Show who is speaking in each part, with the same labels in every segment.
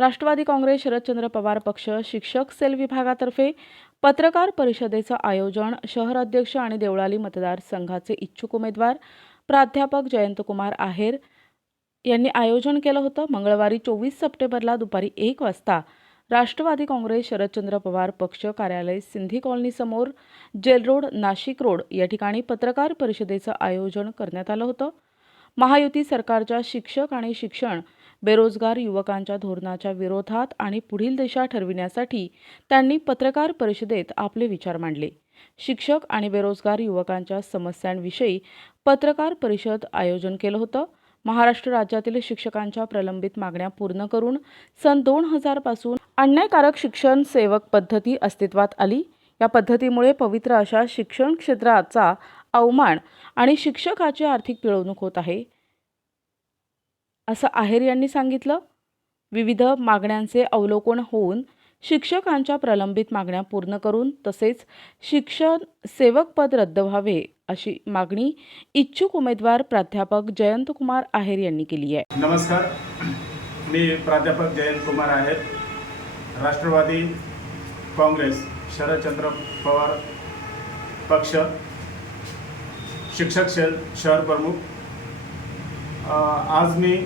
Speaker 1: राष्ट्रवादी काँग्रेस शरदचंद्र पवार पक्ष शिक्षक सेल विभागातर्फे पत्रकार परिषदेचं आयोजन शहर अध्यक्ष आणि देवळाली मतदारसंघाचे इच्छुक उमेदवार प्राध्यापक जयंतकुमार आहेर यांनी आयोजन केलं होतं. मंगळवारी चोवीस सप्टेंबरला दुपारी एक वाजता राष्ट्रवादी काँग्रेस शरदचंद्र पवार पक्ष कार्यालय सिंधी कॉलनीसमोर जेल रोड नाशिक रोड या ठिकाणी पत्रकार परिषदेचं आयोजन करण्यात आलं होतं. महायुती सरकारच्या शिक्षक आणि शिक्षण बेरोजगार युवकांच्या धोरणाच्या विरोधात आणि पुढील दिशा ठरविण्यासाठी त्यांनी पत्रकार परिषदेत आपले विचार मांडले. शिक्षक आणि बेरोजगार युवकांच्या समस्यांविषयी पत्रकार परिषद आयोजन केलं होतं. महाराष्ट्र राज्यातील शिक्षकांच्या प्रलंबित मागण्या पूर्ण करून सन दोन हजारपासून अन्यायकारक शिक्षण सेवक पद्धती अस्तित्वात आली. या पद्धतीमुळे पवित्र अशा शिक्षण क्षेत्राचा अवमान आणि शिक्षकाची आर्थिक पिळवणूक होत आहे. असं आहेर यांनी सांगितलं. विविध मागण्यांचे अवलोकन होऊन शिक्षकांच्या प्रलंबित मागण्या पूर्ण करून तसेच शिक्षण सेवक पद रद्द व्हावे अशी मागणी इच्छुक उमेदवार प्राध्यापक जयंतकुमार आहेर यांनी केली आहे.
Speaker 2: नमस्कार. मी प्राध्यापक जयंत कुमार राष्ट्रवादी काँग्रेस शरदचंद्र पवार पक्ष शिक्षक सेल शहर प्रमुख आज मी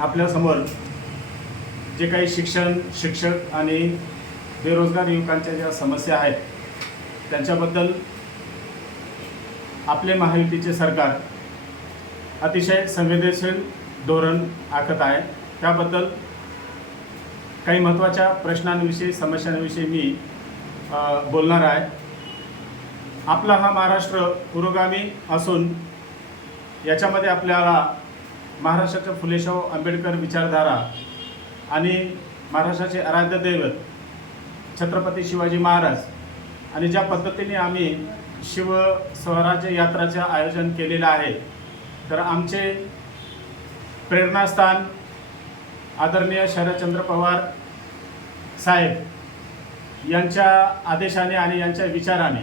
Speaker 2: आपल्यासमोर जे काही शिक्षण शिक्षक आणि बेरोजगार युवकांच्या ज्या समस्या आहेत त्यांच्याबद्दल आपले महायुतीचे सरकार अतिशय संवेदनशील धोरण आखत आहे. त्याबद्दल काही महत्त्वाच्या प्रश्नांविषयी समस्यांविषयी मी बोलणार आहे. आपला हा महाराष्ट्र पुरोगामी असून याच्यामध्ये आपल्याला महाराष्ट्राच्या फुलेशाह आंबेडकर विचारधारा आणि महाराष्ट्राचे आराध्य दैवत छत्रपती शिवाजी महाराज आणि ज्या पद्धतीने आम्ही शिव स्वराज्य यात्राचे आयोजन केलेलं आहे तर आमचे प्रेरणास्थान आदरणीय शरदचंद्र पवार साहेब यांच्या आदेशाने आणि यांच्या विचाराने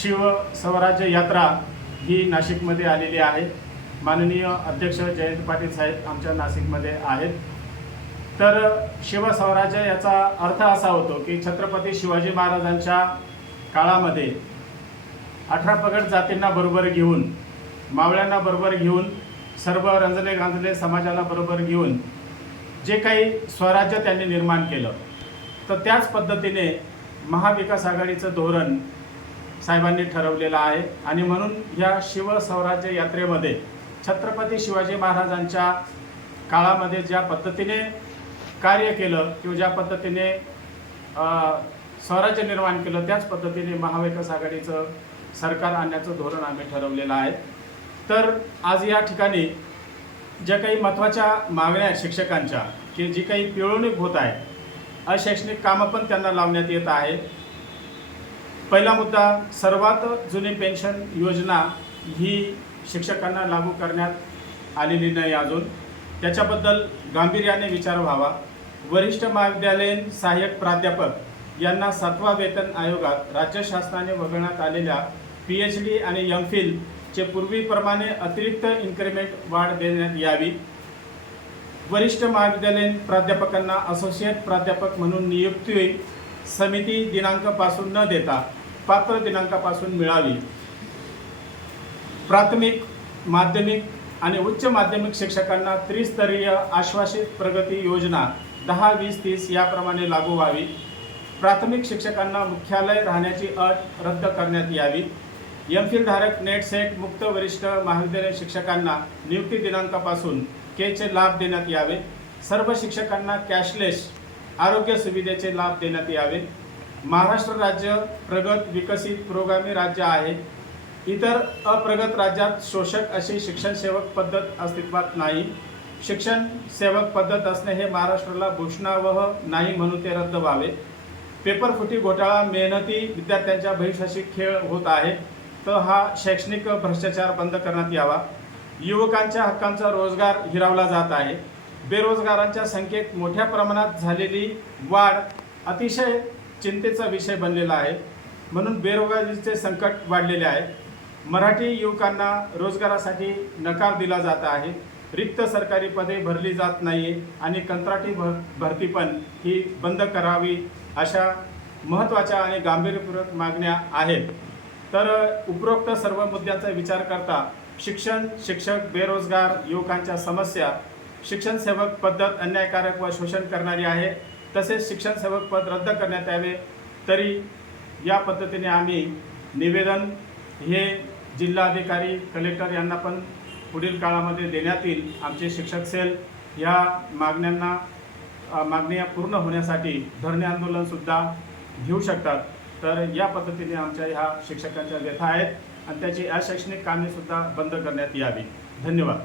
Speaker 2: शिव स्वराज्य यात्रा ही नाशिकमध्ये आलेली आहे. माननीय अध्यक्ष जयंत पाटील साहेब आमच्या नाशिकमध्ये आहेत. तर शिवस्वराज्य याचा अर्थ असा होतो की छत्रपती शिवाजी महाराजांच्या काळामध्ये अठरा पगड जातींना बरोबर घेऊन मावळ्यांना बरोबर घेऊन सर्व रंजले गांजले समाजाला बरोबर घेऊन जे काही स्वराज्य त्यांनी निर्माण केलं तर त्याच पद्धतीने महाविकास आघाडीचं धोरण साहेबांनी ठरवलेलं आहे. आणि म्हणून या शिवस्वराज्य यात्रेमध्ये छत्रपती शिवाजी महाराजांच्या काळामध्ये ज्या पद्धतीने कार्य केलं किंवा ज्या पद्धतीने स्वराज्य निर्माण केलं त्याच पद्धतीने महाविकास आघाडीचं सरकार आणण्याचं धोरण आम्ही ठरवलेलं आहे. तर आज या ठिकाणी ज्या काही महत्त्वाच्या मागण्या आहेत शिक्षकांच्या की जी काही पिळवणूक होत आहे अशैक्षणिक कामं पण त्यांना लावण्यात येत आहे पहिला मुद्दा सर्वात जुनी पेन्शन योजना ही शिक्षकांना लागू करण्यात आलेली नाही अजून. त्याच्याबद्दल गांभीर्याने विचार व्हावा. वरिष्ठ महाविद्यालयीन सहाय्यक प्राध्यापक यांना सातवा वेतन आयोगात राज्य शासनाने वगळण्यात आलेल्या पी एच डी आणि एम फिलचे पूर्वीप्रमाणे अतिरिक्त इन्क्रीमेंट वाढ देण्यात यावी. वरिष्ठ महाविद्यालयीन प्राध्यापकांना असोसिएट प्राध्यापक म्हणून नियुक्ती समिती दिनांकापासून न देता पात्र दिनांकापासून मिळावी. प्राथमिक माध्यमिक आणि उच्च माध्यमिक शिक्षकांना त्रिस्तरीय आश्वासित प्रगती योजना दहा वीस तीस याप्रमाणे लागू व्हावी. प्राथमिक शिक्षकांना मुख्यालय राहण्याची अट रद्द करण्यात यावी. एम फिल धारक नेट सेट मुक्त वरिष्ठ महाविद्यालय शिक्षकांना नियुक्ती दिनांकापासून केचे लाभ देण्यात यावे. सर्व शिक्षकांना कॅशलेस आरोग्य सुविधेचे लाभ देण्यात यावे. महाराष्ट्र राज्य प्रगत विकसित प्रोग्रामी राज्य आहे. इतर अप्रगत राज्यात शोषक अशी शिक्षण सेवक पद्धत अस्तित्वात नाही. शिक्षण सेवक पद्धत असणे हे महाराष्ट्राला भूषणावह नाही म्हणून ते रद्द व्हावे. पेपरफुटी घोटाळा मेहनती विद्यार्थ्यांच्या भविष्याशी खेळ होत आहे तर हा शैक्षणिक भ्रष्टाचार बंद करण्यात यावा. युवकांच्या हक्कांचा रोजगार हिरावला जात आहे. बेरोजगारांच्या संख्येत मोठ्या प्रमाणात झालेली वाढ अतिशय चिंतेचा विषय बनलेला आहे. म्हणून बेरोजगारीचे संकट वाढलेले आहे. मराठी युवकांना रोजगारासाठी नकार दिला जात आहे. रिक्त सरकारी पदे भरली जात नाही आणि कंत्राटी भर भरती पण ही बंद करावी अशा महत्त्वाच्या आणि गांभीर्यपूर्वक मागण्या आहेत. तर उपरोक्त सर्व मुद्द्यांचा विचार करता शिक्षण शिक्षक बेरोजगार युवकांच्या समस्या शिक्षण सेवक पद्धत अन्यायकारक व शोषण करणारी आहे. तसेच शिक्षण सेवक पद रद्द करण्यात यावे तरी या पद्धतीने आम्ही निवेदन हे जिल्हाधिकारी कलेक्टर यांना पण पुढील काळामध्ये देण्यात येईल आमचे शिक्षक सेल. या मागण्यांना मागण्या पूर्ण होण्यासाठी धरणे आंदोलनसुद्धा घेऊ शकतात. तर या पद्धतीने आमच्या ह्या शिक्षकांच्या व्यथा आहेत आणि त्याची अशैक्षणिक कामेसुद्धा बंद करण्यात यावी धन्यवाद.